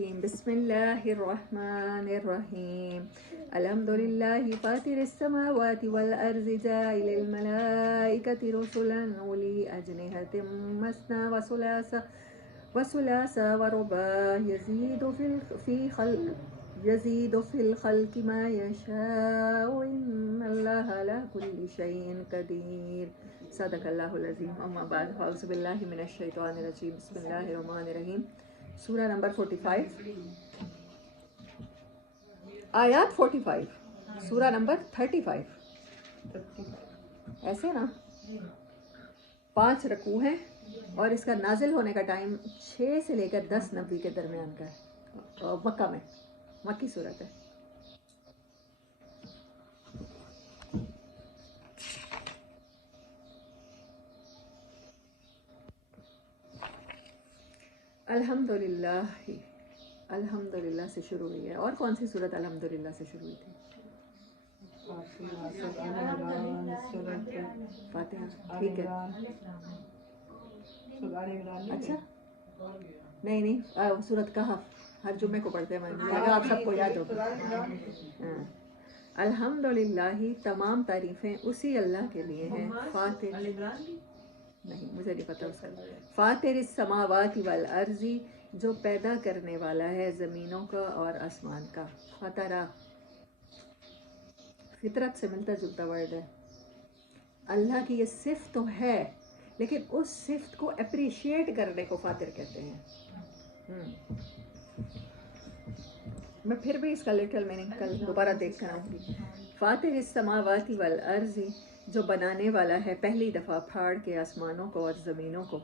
الرجيم بسم الله الرحمن الرحيم الحمد لله فاطر السماوات والأرض جاعل الملائكة رسلا أولي أجنحة مثنى وثلاث ورباع يزيد في الخلق ما يشاء إن الله على كل شيء قدير صدق الله العظيم اما بعد اعوذ باللہ من الشیطان الرجیم بسم اللہ الرحمن الرحیم سورہ نمبر 45 آیات 45 سورہ نمبر 35 ایسے نا 5 رکوع ہیں اور اس کا نازل ہونے کا ٹائم 6 سے لے کر 10 نبی کے درمیان کا ہے مکہ میں مکی صورت ہے الحمدللہ سے شروع ہوئی ہے اور کون سی صورت الحمدللہ سے شروع ہوئی تھی فاتحہ ٹھیک ہے اچھا نہیں صورت کہف ہر جمعے کو پڑھتے ہیں لگا آپ سب کو یاد ہوگا الحمدللہ تمام تعریفیں اسی اللہ کے لیے ہیں فاتح نہیں مجھے نہیں پتا اس کا فاطر السماوات والارض جو پیدا کرنے والا ہے زمینوں کا اور آسمان کا فطرہ فطرت سے ملتا جلتا ورڈ ہے اللہ کی یہ صفت تو ہے لیکن اس صفت کو اپریشیٹ کرنے کو فاطر کہتے ہیں میں پھر بھی اس کا لٹل میننگ کل دوبارہ دیکھ کر آؤں گی فاطر السماوات والارض جو بنانے والا ہے پہلی دفعہ پھاڑ کے آسمانوں کو اور زمینوں کو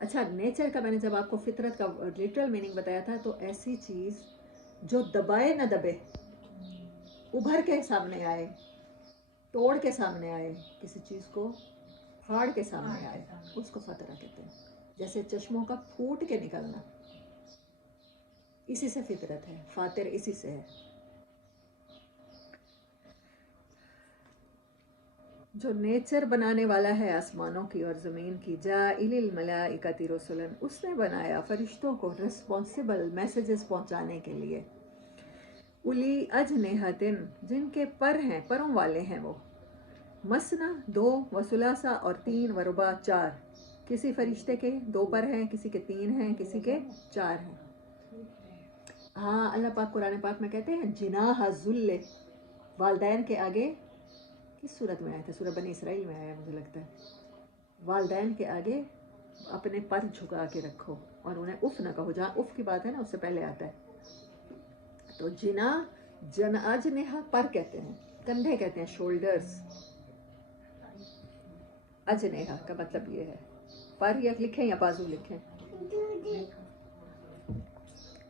اچھا نیچر کا میں نے جب آپ کو فطرت کا لٹرل میننگ بتایا تھا تو ایسی چیز جو دبائے نہ دبے ابھر کے سامنے آئے توڑ کے سامنے آئے کسی چیز کو پھاڑ کے سامنے آئے اس کو فطرہ کہتے ہیں جیسے چشموں کا پھوٹ کے نکلنا اسی سے فطرت ہے فاطر اسی سے ہے جو نیچر بنانے والا ہے آسمانوں کی اور زمین کی جاعل الملائکۃ رسلا اس نے بنایا فرشتوں کو رسپانسبل میسیجز پہنچانے کے لیے اولی اجنحۃ جن کے پر ہیں پروں والے ہیں وہ مثنی 2 وثلاث اور 3 ورباع 4 کسی فرشتے کے 2 پر ہیں کسی کے 3 ہیں کسی کے 4 ہیں ہاں اللہ پاک قرآن پاک میں کہتے ہیں جناح ذل والدین کے آگے کس صورت میں آیا تھا سورہ بنی اسرائیل میں آیا مجھے لگتا ہے والدین کے آگے اپنے پر جھکا کے رکھو اور انہیں اف نہ کہو جہاں اف کی بات ہے نا اس سے پہلے آتا ہے تو اجنحہ پر کہتے ہیں کندھے کہتے ہیں شولڈرز اجنحہ کا مطلب یہ ہے پر یا لکھیں یا بازو لکھیں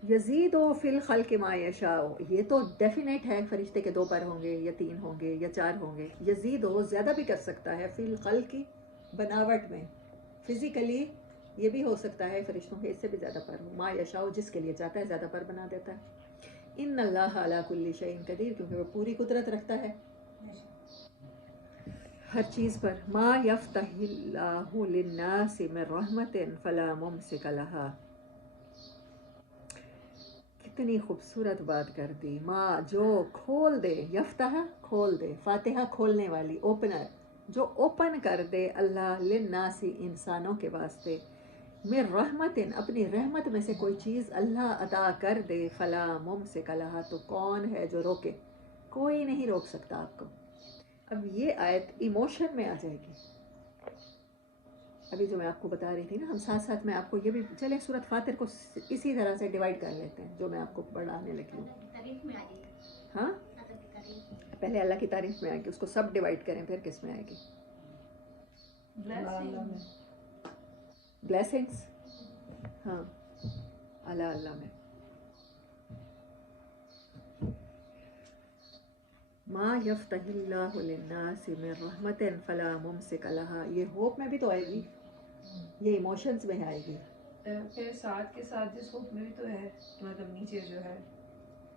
یزید و فی الخلق ما یشاء یہ تو ڈیفینیٹ ہے فرشتے کے 2 پر ہوں گے یا 3 ہوں گے یا 4 ہوں گے یزید و زیادہ بھی کر سکتا ہے فی الخلق کی بناوٹ میں فزیکلی یہ بھی ہو سکتا ہے فرشتوں کے اس سے بھی زیادہ پر ہو ما یشاء جس کے لیے چاہتا ہے زیادہ پر بنا دیتا ہے ان اللہ علی کل شیء قدیر کیونکہ وہ پوری قدرت رکھتا ہے ہر چیز پر ما یفتح اللہ للناس من رحمت فلا ممسک لها کتنی خوبصورت بات کر دی ماں جو کھول دے یفتح کھول دے فاتحہ کھولنے والی اوپنر جو اوپن کر دے اللہ للناس انسانوں کے واسطے من رحمت اپنی رحمت میں سے کوئی چیز اللہ عطا کر دے فلا ممسک لہا تو کون ہے جو روکے کوئی نہیں روک سکتا آپ کو اب یہ آیت ایموشن میں آ جائے گی ابھی جو میں آپ کو بتا رہی تھی نا ہم ساتھ ساتھ میں آپ کو یہ بھی چلے سورۃ فاطر کو اسی طرح سے ڈیوائڈ کر لیتے ہیں جو میں آپ کو پڑھانے لگی ہوں ہاں پہلے اللہ کی تعریف میں آئے گی اس کو سب ڈیوائڈ کریں پھر کس میں آئے گی بلیسنگس ہاں اللہ میں ما یفتح اللہ للناس من رحمت فلا ممسک لہا یہ ہوپ میں بھی تو آئے گی یہ ایموشنز میں آئے گی پھر ساتھ کے ساتھ جس ہوپ میں بھی تو ہے کہ مطلب نیچے جو ہے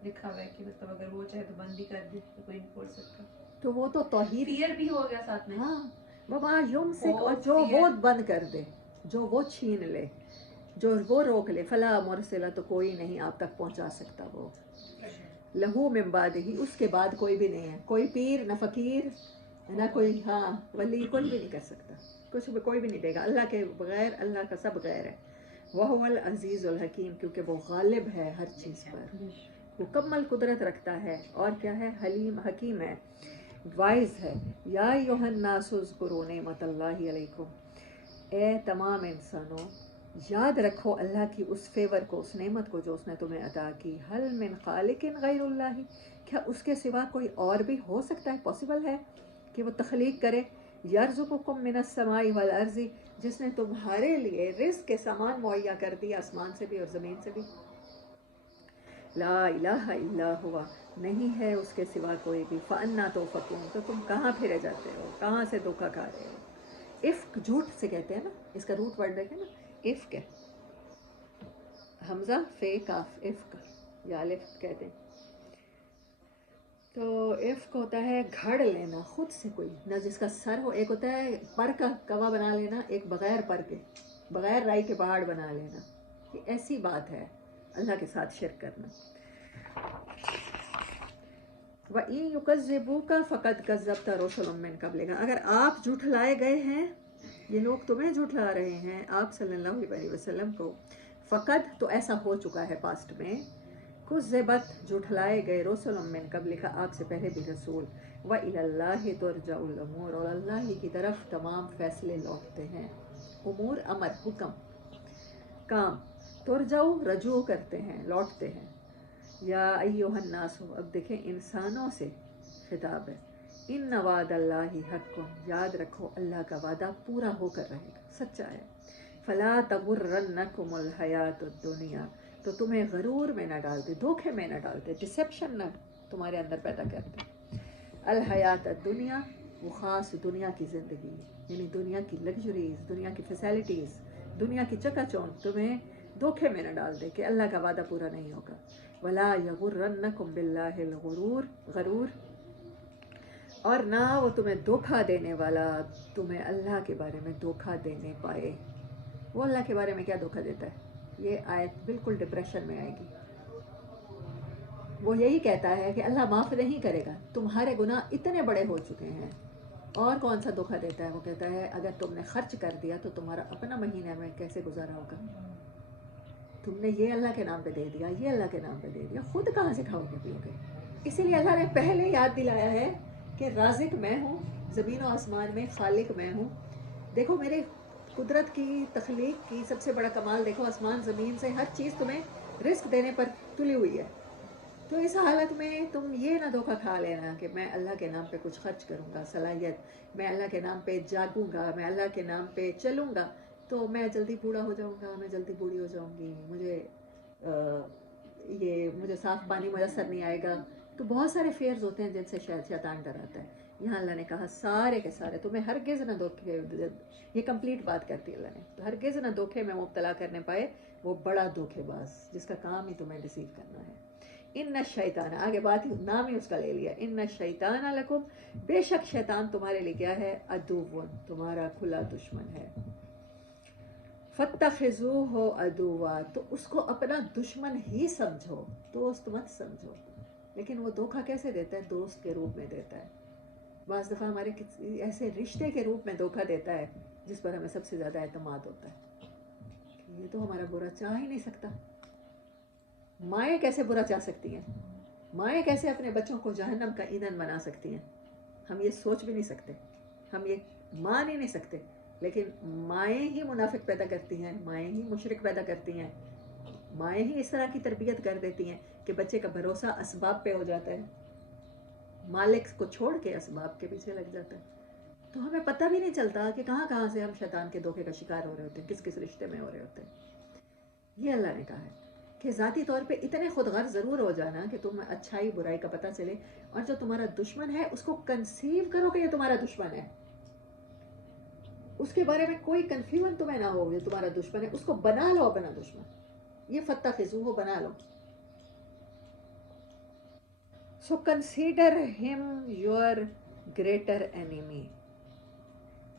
لکھا ہوا ہے کہ مطلب اگر وہ چاہے تو بند بھی کر دے تو کوئی نہیں کھول سکتا تو وہ تو توحید فیئر بھی ہو گیا ساتھ میں ہاں وما یمسک اور جو وہ بند کر دے جو وہ چھین لے जो वो रोक ले, फला मुरसिला, तो कोई नहीं आप तक पहुंचा सकता वो, लहू मिन बादिही, उसके बाद कोई भी नहीं है, कोई पीर न फकीर ना कोई हाँ वली, कोई भी नहीं कर सकता, कुछ भी कोई भी नहीं देगा अल्लाह के बगैर, अल्लाह का सब गैर है। वहुवल अजीज़ुल हकीम, क्योंकि वो गालिब है हर चीज़ पर, मुकम्मल कुदरत रखता है, और क्या है, हलीम हकीम है, वाइज है। या अय्युहन्नासु उज़्कुरू निअमतल्लाहि अलैकुम, ए तमाम इंसानों याद रखो अल्लाह की उस फेवर को, उस नेमत को जो उसने तुम्हें अता की। हल मिन खालिकिन गैरुल्लाहि, क्या उसके सिवा कोई और भी हो सकता है, पॉसिबल है कि वो तख्लीक करे। यर्ज़ुकुकुम मिनस समाई वल अर्ज़ी, जिसने तुम्हारे लिए रिज़्क़ के सामान मुहैया कर दिया आसमान से भी और ज़मीन से भी। ला इलाहा इल्ला हुआ, नहीं है उसके सिवा कोई भी। फ़अन्ना तुफ़कून, तो तुम कहाँ फिरे जाते हो, कहाँ से धोखा खा रहे हो। इफ़्क झूठ से कहते हैं ना, इसका रूट वर्ड देखें ना, इफ़्क है, हमज़ा फे काफ, इफ़्क या अलिफ कहते हैं। तो इफ़्क होता है घड़ लेना खुद से कोई ना, जिसका सर हो, एक होता है पर का कवा बना लेना, एक बग़ैर पर के, बग़ैर राई के पहाड़ बना लेना, ये ऐसी बात है अल्लाह के साथ शिरक करना। वइन युकज़्ज़िबूका फ़क़द कज़्ज़बता रुसुलुम मिन क़ब्लिका, अगर आप झूठलाए गए हैं, ये लोग तुम्हें झूठला रहे हैं आप सल्लल्लाहु अलैहि वसल्लम को, फ़क़द तो ऐसा हो चुका है पास्ट में, कुज़्ज़िबत झूठलाए गए, रुसुलुम मिन क़ब्लिका आपसे पहले भी रसूल, व इलल्लाहि तुरजउल उमूर, और अल्लाह ही की तरफ तमाम फैसले लौटते हैं। उमूर अमर हुक्म काम, तुरजाऊ रजू करते हैं, लौटते हैं। या अय्युहन्नास, अब देखें इंसानों से खिताब है, इन वादल्लाहि हक़्क़ुन, याद रखो अल्लाह का वादा पूरा होकर रहेगा, सच्चा है। फला तगुर्रन्नकुमुल हयातुद दुनिया, तो तुम्हें गरूर में न डालते, धोखे में न डालते, डिसेप्शन न तुम्हारे अंदर पैदा करते। अल हयात दुनिया, वो ख़ास दुनिया की ज़िंदगी, यानी दुनिया की लग्जरीज, दुनिया की फैसिलिटीज़, दुनिया की चकाचौंध तुम्हें धोखे में न डाल दे कि अल्लाह का वादा पूरा नहीं होगा। वला यगुर्रन्नकुम बिल्लाहिल गुरूर, गरूर, और ना वो तुम्हें धोखा देने वाला तुम्हें अल्लाह के बारे में धोखा देने पाए। वो अल्लाह के बारे में क्या धोखा देता है, ये आयत बिल्कुल डिप्रेशन में आएगी। वो यही कहता है कि अल्लाह माफ़ नहीं करेगा, तुम्हारे गुनाह इतने बड़े हो चुके हैं। और कौन सा धोखा देता है, वो कहता है अगर तुमने खर्च कर दिया तो तुम्हारा अपना महीना में कैसे गुजारा होगा, तुमने ये अल्लाह के नाम पे दे दिया, ये अल्लाह के नाम पे दे दिया, खुद कहाँ से खाओगे पियोगे। इसीलिए अल्लाह ने पहले याद दिलाया है कि राज़िक मैं हूँ, ज़मीन और आसमान में खालिक मैं हूँ। देखो मेरे कुदरत की, तख्लीक की सबसे बड़ा कमाल देखो, आसमान ज़मीन से हर चीज़ तुम्हें रिस्क देने पर तुली हुई है। तो इस हालत में तुम ये ना धोखा खा लेना कि मैं अल्लाह के नाम पे कुछ खर्च करूँगा, सलाहियत, मैं अल्लाह के नाम पे जागूंगा, मैं अल्लाह के नाम पे चलूँगा तो मैं जल्दी बूढ़ा हो जाऊँगा, मैं जल्दी बूढ़ी हो जाऊँगी, मुझे साफ़ पानी मैसर नहीं आएगा। तो बहुत सारे फेयर्स होते हैं जिनसे शायद शैतान डराता है। यहाँ अल्लाह ने कहा सारे के सारे तुम्हें हरगिज़ न धोखे, ये कंप्लीट बात करती है अल्लाह ने, तो हरगिज़ न धोखे में मुब्तला करने पाए वो बड़ा धोखेबाज जिसका काम ही तुम्हें रिसीव करना है। इन्ना शैतान, आगे बात ही नाम ही उसका ले लिया, इन्ना शैतान लकुम, बेशक शैतान तुम्हारे लिए क्या है, अदुव्वुन, तुम्हारा खुला दुश्मन है। फत्तखिज़ूहु अदुव्वा, तो उसको अपना दुश्मन ही समझो, दोस्त मत समझो। लेकिन वो धोखा कैसे देता है, दोस्त के रूप में देता है। बाज़ दफ़ा हमारे ऐसे रिश्ते के रूप में धोखा देता है जिस पर हमें सबसे ज़्यादा एतमाद होता है, ये तो हमारा बुरा चाह ही नहीं सकता। माएँ कैसे बुरा चाह सकती हैं, माएँ कैसे अपने बच्चों को जहन्नम का ईंधन बना सकती हैं, हम ये सोच भी नहीं सकते, हम ये मान ही नहीं सकते। लेकिन माएँ ही मुनाफिक पैदा करती हैं, माएँ ही मुशरिक पैदा करती हैं, माएँ ही इस तरह की तरबियत कर देती हैं कि बच्चे का भरोसा असबाब पे हो जाता है, मालिक को छोड़ के असबाब के पीछे लग जाता है। तो हमें पता भी नहीं चलता कि कहाँ कहाँ से हम शैतान के धोखे का शिकार हो रहे होते हैं, किस किस रिश्ते में हो रहे होते हैं। ये अल्लाह ने कहा है कि ज़ाती तौर पे इतने खुदगर्ज़ ज़रूर हो जाना कि तुम्हें अच्छाई बुराई का पता चले, और जो तुम्हारा दुश्मन है उसको कंसीव करो कि ये तुम्हारा दुश्मन है, उसके बारे में कोई कन्फ्यूजन तुम्हें ना हो, ये तुम्हारा दुश्मन है, उसको बना लो अपना दुश्मन, ये फत्तखिज़ूहु बना लो। So consider him your greater enemy,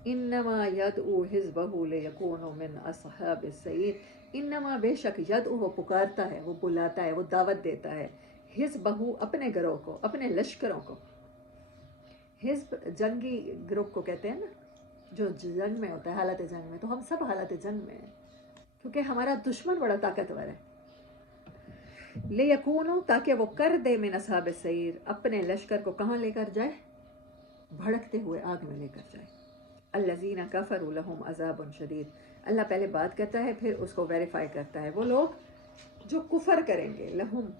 इन्नमा यदउ हिज़्बहु लियकूनु मिन अस्हाबिस सईर, इन्नमा बेशक यदउ वो पुकारता है, वो बुलाता है, वो दावत देता है, हिज़्बहु अपने गिरोह को, अपने लश्करों को। हिज़्ब जंगी ग्रुप को कहते हैं ना, जो जंग में होता है, हालत जंग में। तो हम सब हालत जंग में हैं क्योंकि हमारा दुश्मन बड़ा ताकतवर है। ले यकूनो, ताकि वो कर दे मिन असहाब सईर, अपने लश्कर को कहाँ लेकर जाए? भड़कते हुए आग में लेकर जाए। अल्लज़ीना कफ़रू लहुम अज़ाबुन शदीद। अल्लाह पहले बात करता है फिर उसको वेरीफाई करता है। वो लोग जो कुफर करेंगे, लहुम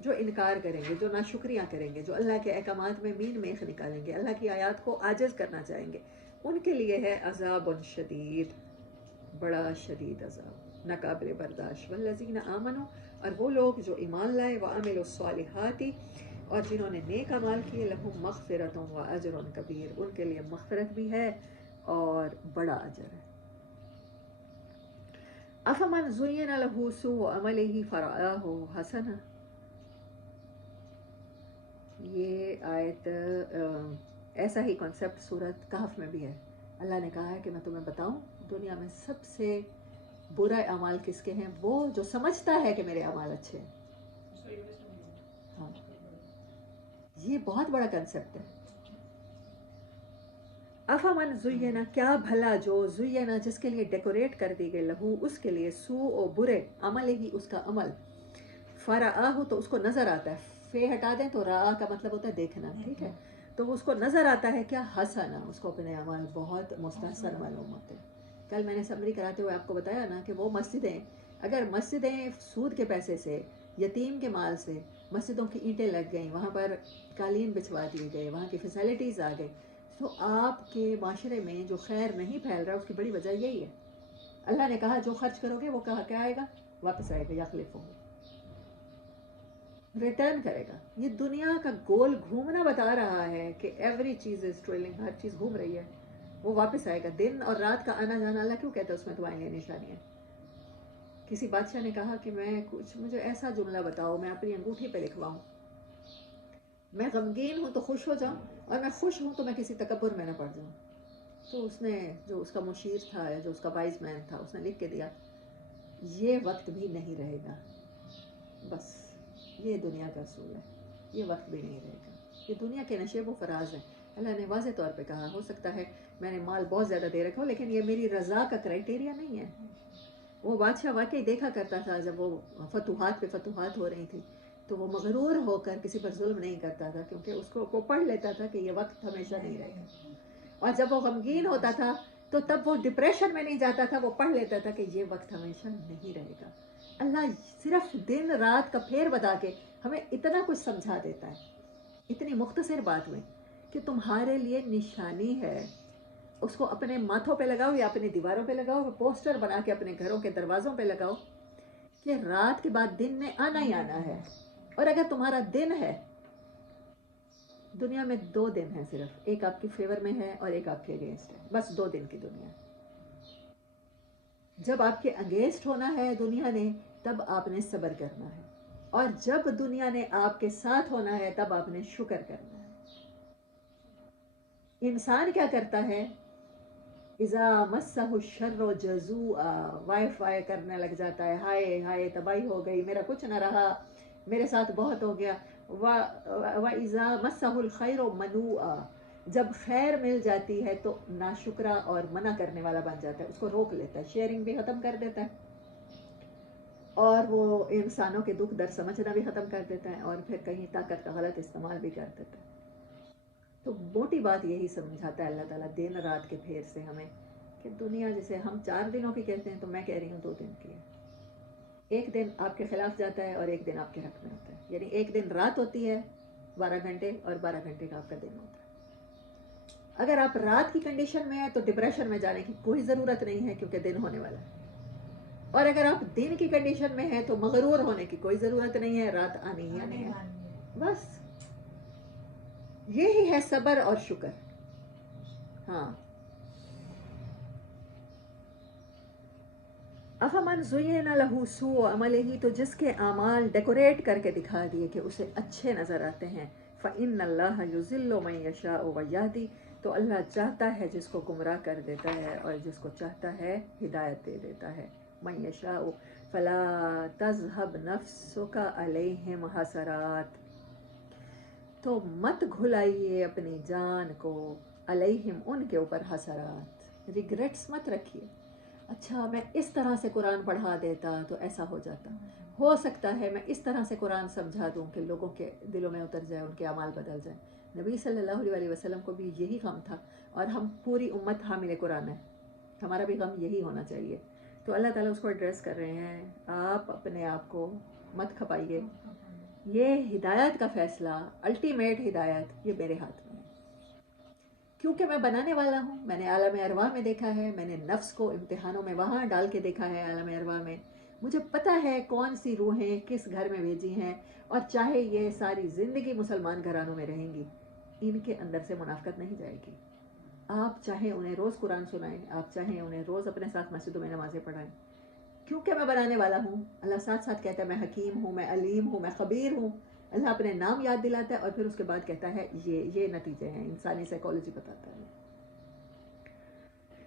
जो इनकार करेंगे, जो नाशुक्रियाँ करेंगे, जो अल्लाह के अहकामात में मीन मेख निकालेंगे, अल्लाह की आयत को आजिज़ करना चाहेंगे, उनके लिए है अज़ाबुन शदीद, बड़ा शदीद अज़ाब, नाकाबिल बर्दाश्त। वल्लज़ीना आमनू, और वो लोग जो ईमान लाए, व अमिलुस्सालिहाति, और जिन्होंने नेक अमाल किए, लहुम मग़फ़िरतुन व अजरुन कबीर, उनके लिए मग़फ़िरत भी है और बड़ा अजर है। अफ़मन ज़ुय्यिना लहू सुअ अमलिही फ़रआहु हसना, ये आयत ऐसा ही कॉन्सेप्ट सूरत कहफ में भी है। अल्लाह ने कहा है कि मैं तुम्हें बताऊं दुनिया में सबसे बुरा अमाल किसके हैं? वो जो समझता है कि मेरे अमाल अच्छे हैं। हाँ, ये बहुत बड़ा कंसेप्ट है। अफमन ज़ुय्यना, क्या भला जो ज़ुय्यना जिसके लिए डेकोरेट कर दी गई, लहू उसके लिए, सू ओ बुरे, अमल ही उसका अमल, फ़रआहु तो उसको नज़र आता है, फे हटा दें तो रा का मतलब होता है देखना, ठीक है? तो वो उसको नज़र आता है क्या? हसना, उसको अपने अमल बहुत मुस्तहसन मालूम होते हैं। कल मैंने समरी कराते हुए आपको बताया ना कि वो मस्जिदें, अगर मस्जिदें सूद के पैसे से, यतीम के माल से, मस्जिदों की ईंटें लग गई, वहाँ पर कालीन बिछवा दिए गए, वहाँ की फैसिलिटीज़ आ गई, तो आपके माशरे में जो खैर नहीं फैल रहा उसकी बड़ी वजह यही है। अल्लाह ने कहा जो खर्च करोगे वो कहा क्या आएगा? वापस आएगा, यखलिफुहु, रिटर्न करेगा। ये दुनिया का गोल घूमना बता रहा है कि एवरी चीज़ इज ट्रेलिंग, हर चीज़ घूम रही है, वो वापस आएगा। दिन और रात का आना जाना अल्लाह क्यों कहता है? उसमें तुम्हारे लिए निशानी है। किसी बादशाह ने कहा कि मैं कुछ, मुझे ऐसा जुमला बताओ मैं अपनी अंगूठी पे लिखवाऊं, मैं गमगीन हूँ तो खुश हो जाऊं, और मैं खुश हूँ तो मैं किसी तकब्बुर में न पड़ जाऊं। तो उसने, जो उसका मुशीर था या जो उसका वाइज मैन था, उसने लिख के दिया, ये वक्त भी नहीं रहेगा, बस ये दुनिया का असूल है, ये वक्त भी नहीं रहेगा। ये दुनिया के नशे व फराज है। अल्लाह ने वाज़े तौर पे कहा, हो सकता है मैंने माल बहुत ज़्यादा दे रखा हो, लेकिन ये मेरी रज़ा का क्राइटेरिया नहीं है। वो बादशाह वाकई देखा करता था, जब वो फतूहात पे फतूहात हो रही थी तो वो मगरूर होकर किसी पर जुल्म नहीं करता था, क्योंकि उसको वो पढ़ लेता था कि ये वक्त हमेशा नहीं रहेगा। और जब वो गमगीन होता था तो तब वो डिप्रेशन में नहीं जाता था, वो पढ़ लेता था कि ये वक्त हमेशा नहीं रहेगा। अल्लाह सिर्फ दिन रात का फेर बता के हमें इतना कुछ समझा देता है, इतनी मुख्तसर बात में, कि तुम्हारे लिए निशानी है, उसको अपने माथों पे लगाओ या अपनी दीवारों पे लगाओ, पोस्टर बना के अपने घरों के दरवाज़ों पे लगाओ कि रात के बाद दिन ने आना ही आना है। और अगर तुम्हारा दिन है, दुनिया में 2 दिन है सिर्फ, एक आपकी फेवर में है और एक आपके अगेंस्ट है, बस 2 दिन की दुनिया। जब आपके अगेंस्ट होना है दुनिया ने, तब आपने सब्र करना है, और जब दुनिया ने आपके साथ होना है तब आपने शुक्र करना है। इंसान क्या करता है? इज़ा मस्सहु शर्रु जज़ूआ, वाई करने लग जाता है, हाय हाय तबाही हो गई, मेरा कुछ ना रहा, मेरे साथ बहुत हो गया। व इज़ा मस्सहुल खैरु मनूआ, जब खैर मिल जाती है तो नाशुक्रा और मना करने वाला बन जाता है, उसको रोक लेता है, शेयरिंग भी ख़त्म कर देता है, और वो इंसानों के दुख दर्द समझना भी ख़त्म कर देता है, और फिर कहीं ताकत का गलत इस्तेमाल भी कर देता है। तो मोटी बात यही समझाता है अल्लाह ताला दिन रात के फेर से हमें, कि दुनिया जैसे हम 4 दिनों की कहते हैं, तो मैं कह रही हूँ 2 दिन की है। एक दिन आपके खिलाफ जाता है और एक दिन आपके हक में होता है, यानी एक दिन रात होती है 12 घंटे, और 12 घंटे का आपका दिन होता है। अगर आप रात की कंडीशन में है तो डिप्रेशन में जाने की कोई ज़रूरत नहीं है, क्योंकि दिन होने वाला है। और अगर आप दिन की कंडीशन में है तो मगरूर होने की कोई ज़रूरत नहीं है, रात आनी ही आनी है। बस यही है सब्र और शुक्र। हाँ, अफमन ज़ुय्यिना लहू सूअ अमलिही, तो जिसके आमाल डेकोरेट करके दिखा दिए कि उसे अच्छे नज़र आते हैं, फ़इन्नल्लाह युज़िल्लु मन यशाअ व यहदी, तो अल्लाह चाहता है जिसको गुमराह कर देता है और जिसको चाहता है हिदायत दे देता है। من یشاء فلا تذهب نفسک علیہم حسرات، تو مت گھلائیے اپنی جان کو علیہم ان کے اوپر حسرات، ریگریٹس مت رکھیے. اچھا میں اس طرح سے قرآن پڑھا دیتا تو ایسا ہو جاتا، ہو سکتا ہے میں اس طرح سے قرآن سمجھا دوں کہ لوگوں کے دلوں میں اتر جائے، ان کے اعمال بدل جائیں. نبی صلی اللہ علیہ وسلم کو بھی یہی غم تھا، اور ہم پوری امت حامل قرآن ہے، ہمارا بھی غم یہی ہونا چاہیے. تو اللہ تعالیٰ اس کو ایڈریس کر رہے ہیں، آپ اپنے آپ کو مت کھپائیے، یہ ہدایت کا فیصلہ، الٹیمیٹ ہدایت یہ میرے ہاتھ میں ہے، کیونکہ میں بنانے والا ہوں. میں نے عالم ارواح میں دیکھا ہے، میں نے نفس کو امتحانوں میں وہاں ڈال کے دیکھا ہے عالم ارواح میں. مجھے پتہ ہے کون سی روحیں کس گھر میں بھیجی ہیں، اور چاہے یہ ساری زندگی مسلمان گھرانوں میں رہیں گی، ان کے اندر سے منافقت نہیں جائے گی. آپ چاہے انہیں روز قرآن سنائیں، آپ چاہیں انہیں روز اپنے ساتھ مسجدوں میں نمازیں پڑھائیں، کیونکہ میں بنانے والا ہوں. اللہ ساتھ ساتھ کہتا ہے میں حکیم ہوں، میں علیم ہوں، میں خبیر ہوں. اللہ اپنے نام یاد دلاتا ہے اور پھر اس کے بعد کہتا ہے یہ نتیجے ہیں. انسانی سائیکالوجی بتاتا ہے.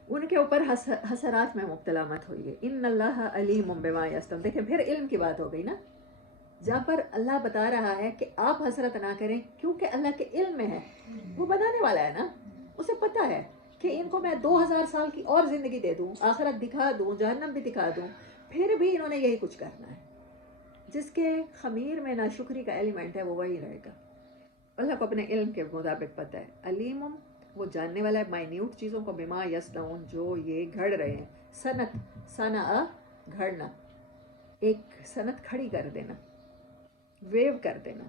ان کے اوپر حسرات میں مبتلا مت ہوئیے. ان اللہ علیم بما یصنعون. دیکھیں پھر علم کی بات ہو گئی نا، جہاں پر اللہ بتا رہا ہے کہ آپ حسرت نہ کریں کیونکہ اللہ کے علم میں ہے، وہ بنانے والا ہے نا، اسے پتہ ہے کہ ان کو میں 2000 سال کی اور زندگی دے دوں، آخرت دکھا دوں، جہنم بھی دکھا دوں، پھر بھی انہوں نے یہی کچھ کرنا ہے. جس کے خمیر میں ناشکری کا ایلیمنٹ ہے وہ وہی رہے گا. اللہ کو اپنے علم کے مطابق پتہ ہے. علیم وہ جاننے والا ہے مائنیوٹ چیزوں کو، بما یصنعون جو یہ گھڑ رہے ہیں. صنعت، صنع گھڑنا، ایک صنعت کھڑی کر دینا، ویو کر دینا.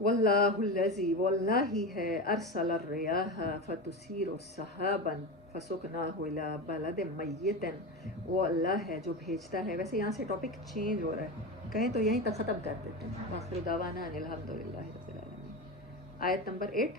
واللہ الذی، وہ اللہ ہی ہے، ارسل الریاح فتثیر سحابا فسقناہ الی بلد میت. وہ اللہ ہے جو بھیجتا ہے. ویسے یہاں سے ٹاپک چینج ہو رہا ہے، کہیں تو یہیں تک ختم کر دیتے ہیں. آخر دعوانا ان الحمد للہ رب العالمین. آیت نمبر 8.